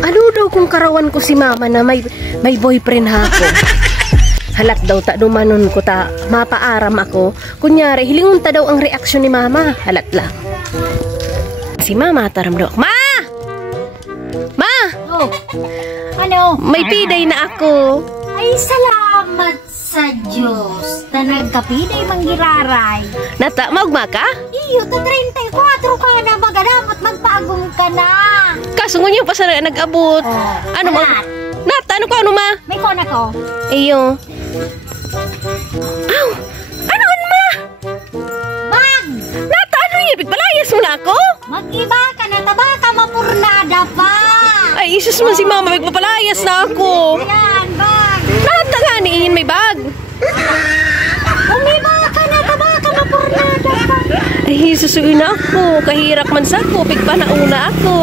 Ano daw kung karawan ko si mama na may boyfriend ha ako? Halat daw ta dumanon ko ta mapaaram ako. Kunyari, hilingon ta daw ang reaksyon ni mama. Halat lang. Si mama taram daw. Ma! Ma! Oh. Ano? May piday na ako. Ay, salamat sa Diyos. Tanag kapiday manggiraray. Nata, maugma ka? Iyo, to 34 ka na magadamat magpaagong ka na. Kaso ngunyo pa sa nag-abot. Oh, Ano mo? anak. Nata, ano ko ano ma? May kona ko. Iyo. Aw! Ano ma? Bag! Nata, ano yun? Pigpalayas mo na ako? Mag-iba ka na, taba ka mapurnada pa. Ay, isus mo si mama, pigpapalayas na ako. Yan, bag. Nata nga niin may bag. Umiba ka na, taba ka mapurnada pa. Ay, susuin na ako. Kahirak man sa ako. Pigpa na una ako.